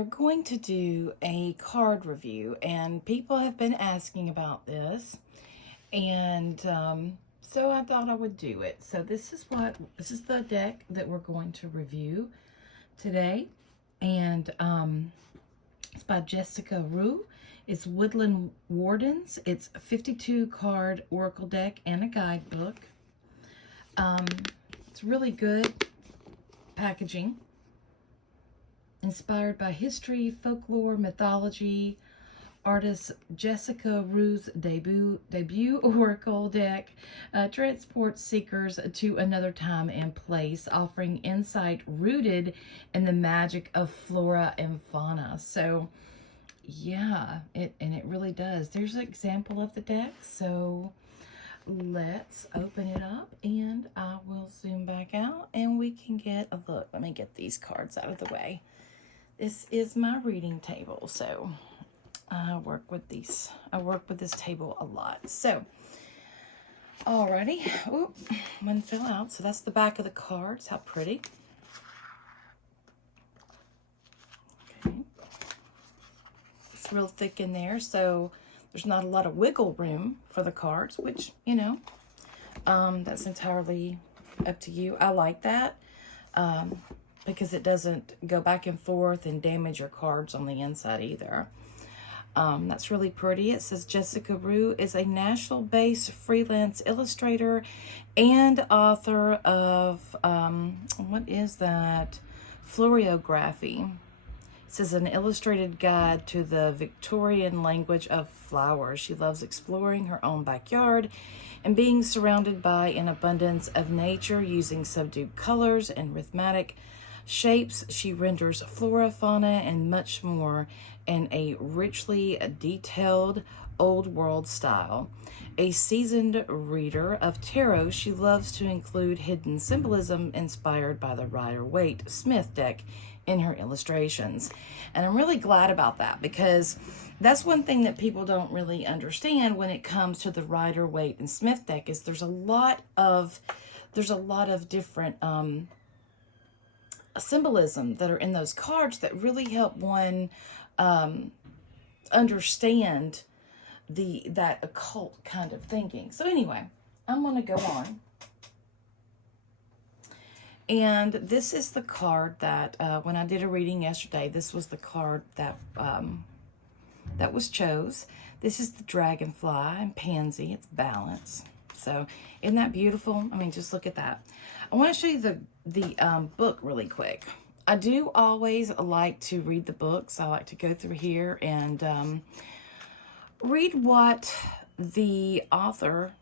are going to do a card review, and people have been asking about this, and so I thought I would do it. So this is the deck that we're going to review today, and it's by Jessica Roux. It's Woodland Wardens. It's a 52 card oracle deck and a guidebook. It's really good packaging. Inspired by history, folklore, mythology, artist Jessica Roux' debut oracle deck transports seekers to another time and place, offering insight rooted in the magic of flora and fauna. So, yeah, it really does. There's an example of the deck. So let's open it up, and I will zoom back out, and we can get a look. Let me get these cards out of the way. This is my reading table, so I work with this table a lot. So, alrighty. Oop, one fell out. So that's the back of the cards. How pretty. Okay. It's real thick in there, so there's not a lot of wiggle room for the cards, which, you know, that's entirely up to you. I like that. Because it doesn't go back and forth and damage your cards on the inside either. That's really pretty. It says Jessica Roux is a Nashville-based freelance illustrator and author of, what is that? Floriography. It says an illustrated guide to the Victorian language of flowers. She loves exploring her own backyard and being surrounded by an abundance of nature using subdued colors and rhythmic shapes. She renders flora, fauna, and much more in a richly detailed old world style. A seasoned reader of tarot, she loves to include hidden symbolism inspired by the Rider-Waite-Smith deck in her illustrations. And I'm really glad about that, because that's one thing that people don't really understand when it comes to the Rider-Waite and Smith deck is there's a lot of different symbolism that are in those cards that really help one understand that occult kind of thinking. So anyway, I'm going to go on. And this is the card that when I did a reading yesterday, this was the card that that was chose. This is the dragonfly and pansy. It's balance. So isn't that beautiful? I mean, just look at that. I want to show you the book really quick. I do always like to read the books. I like to go through here and read what the author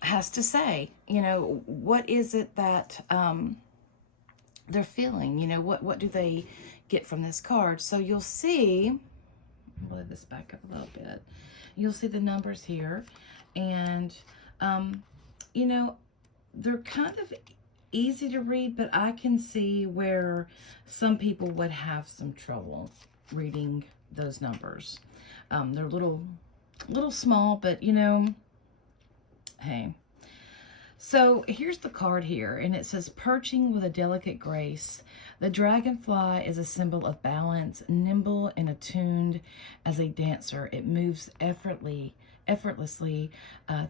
has to say. You know, what is it that they're feeling? You know, what do they get from this card? So you'll see, I'll move this back up a little bit. You'll see the numbers here, and you know, they're kind of easy to read, but I can see where some people would have some trouble reading those numbers. They're a little small, but you know, hey. So here's the card here, and it says, perching with a delicate grace, the dragonfly is a symbol of balance, nimble and attuned as a dancer. It moves effortlessly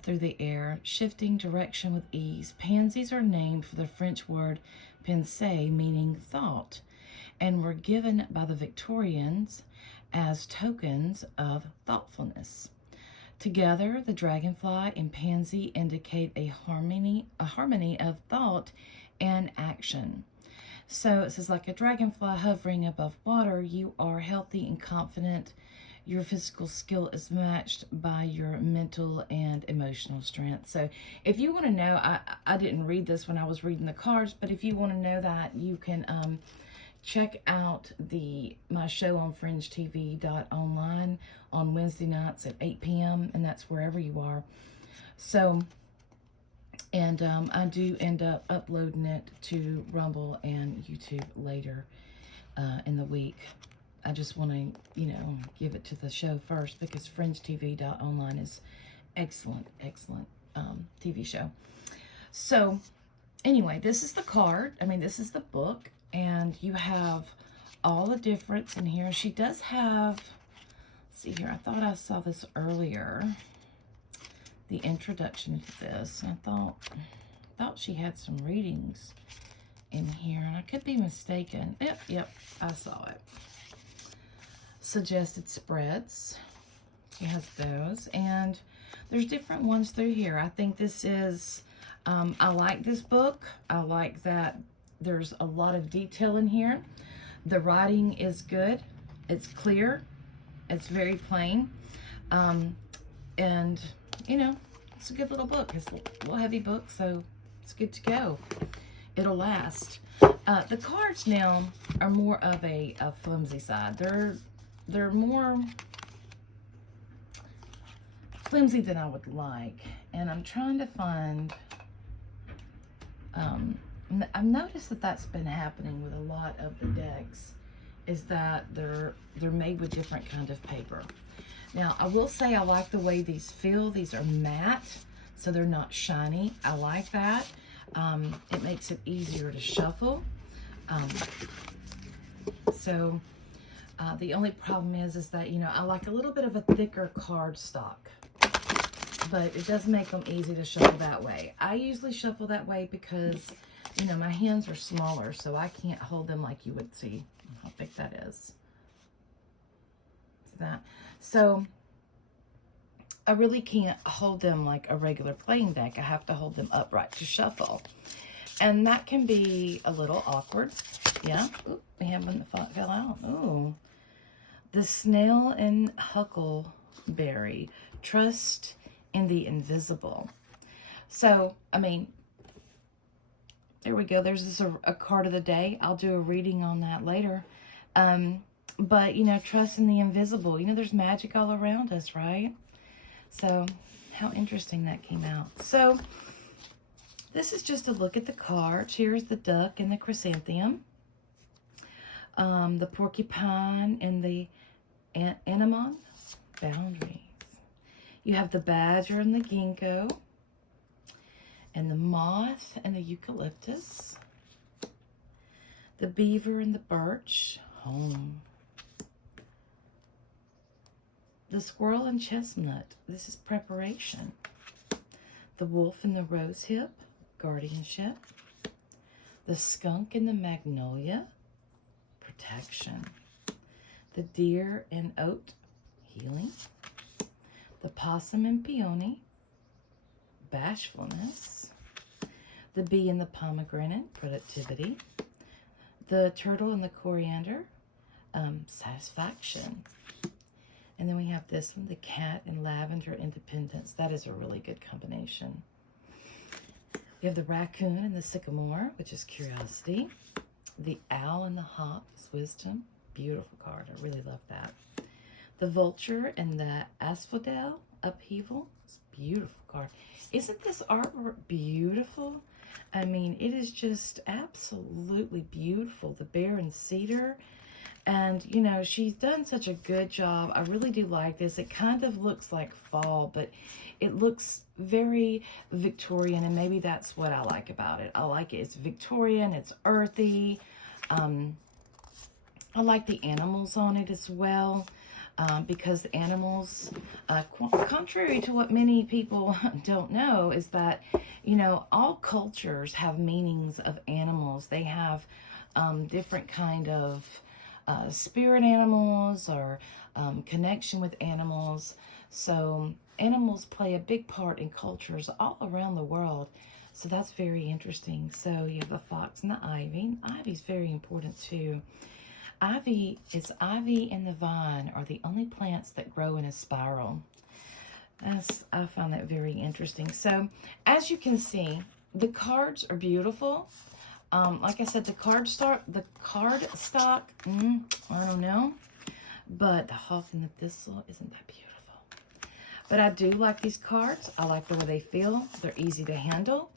through the air, shifting direction with ease. Pansies are named for the French word penser, meaning thought, and were given by the Victorians as tokens of thoughtfulness. Together, the dragonfly and pansy indicate a harmony of thought and action. So it says, like a dragonfly hovering above water, you are healthy and confident. Your physical skill is matched by your mental and emotional strength. So if you want to know, I didn't read this when I was reading the cards, but if you want to know that, you can check out my show on fringetv.online on Wednesday nights at 8 p.m. and that's wherever you are. So, and I do end up uploading it to Rumble and YouTube later in the week. I just want to, you know, give it to the show first because fringetv.online is excellent TV show. So anyway, this is the card. I mean, this is the book, and you have all the difference in here. She does have, let's see here, I thought I saw this earlier, the introduction to this. I thought she had some readings in here, and I could be mistaken. Yep, I saw it. Suggested spreads. She has those, and there's different ones through here. I think this is, I like this book. I like that there's a lot of detail in here. The writing is good. It's clear. It's very plain. And, you know, it's a good little book. It's a little heavy book, so it's good to go. It'll last. The cards now are more of a flimsy side. They're more flimsy than I would like, and I'm trying to find, I've noticed that that's been happening with a lot of the decks, is that they're made with different kind of paper. Now, I will say I like the way these feel. These are matte, so they're not shiny. I like that. It makes it easier to shuffle. The only problem is that, you know, I like a little bit of a thicker card stock, but it does make them easy to shuffle that way. I usually shuffle that way because, you know, my hands are smaller, so I can't hold them like you would see how big that is. So I really can't hold them like a regular playing deck. I have to hold them upright to shuffle. And that can be a little awkward. Yeah. Ooh, we have one that fell out. Ooh. The Snail and Huckleberry. Trust in the Invisible. So, I mean, there we go. There's a card of the day. I'll do a reading on that later. But, you know, trust in the invisible. You know, there's magic all around us, right? So, how interesting that came out. So, this is just a look at the cards. Here's the duck and the chrysanthemum. The porcupine and the anemone. Boundaries. You have the badger and the ginkgo. And the moth and the eucalyptus. The beaver and the birch. Home. The squirrel and chestnut. This is preparation. The wolf and the rosehip. Guardianship. The skunk and the magnolia. Protection. The deer and oat. Healing. The possum and peony. Bashfulness. The bee and the pomegranate. Productivity. The turtle and the coriander. Satisfaction. And then we have this one, the cat and lavender, independence. That is a really good combination. We have the raccoon and the sycamore, which is curiosity. The owl and the hawk is wisdom. Beautiful card. I really love that. The vulture and the asphodel, upheaval. It's a beautiful card. Isn't this artwork beautiful? I mean, it is just absolutely beautiful. The bear and cedar. And, you know, she's done such a good job. I really do like this. It kind of looks like fall, but it looks very Victorian, and maybe that's what I like about it. I like it. It's Victorian. It's earthy. I like the animals on it as well, because the animals, contrary to what many people don't know, is that, you know, all cultures have meanings of animals. They have different kind of spirit animals or connection with animals. So animals play a big part in cultures all around the world. So that's very interesting. So you have the fox and the ivy. Ivy's very important too. Ivy and the vine are the only plants that grow in a spiral. I find that very interesting. So as you can see, the cards are beautiful. Like I said, the card stock, I don't know. But the hawk and the thistle, isn't that beautiful? But I do like these cards. I like the way they feel. They're easy to handle.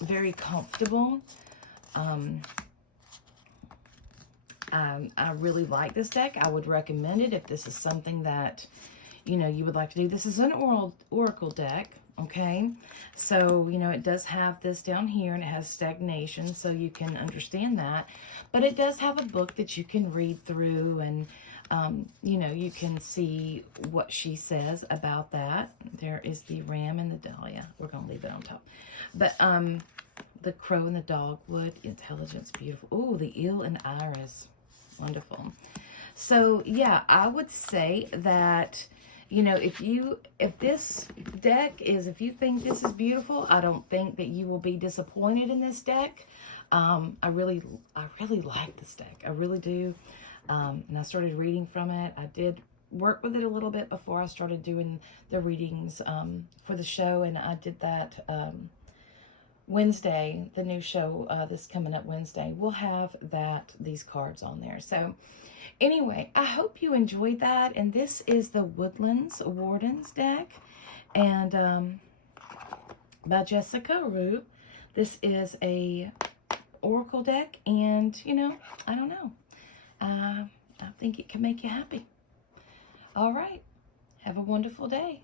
Very comfortable. I really like this deck. I would recommend it if this is something that, you know, you would like to do. This is an oracle deck. okay? So, you know, it does have this down here, and it has stagnation, so you can understand that. But it does have a book that you can read through, and, you know, you can see what she says about that. There is the ram and the dahlia. We're going to leave it on top. But, the crow and the dogwood, intelligence, beautiful. Oh, the eel and iris, wonderful. So, yeah, I would say that, you know, if this deck is, if you think this is beautiful, I don't think that you will be disappointed in this deck. I really like this deck. I really do. And I started reading from it. I did work with it a little bit before I started doing the readings for the show, and I did that Wednesday, the new show this coming up Wednesday. We'll have these cards on there. So anyway, I hope you enjoyed that. And this is the Woodland Wardens deck, and by Jessica Roux. This is a oracle deck, and you know, I don't know. I think it can make you happy. All right. Have a wonderful day.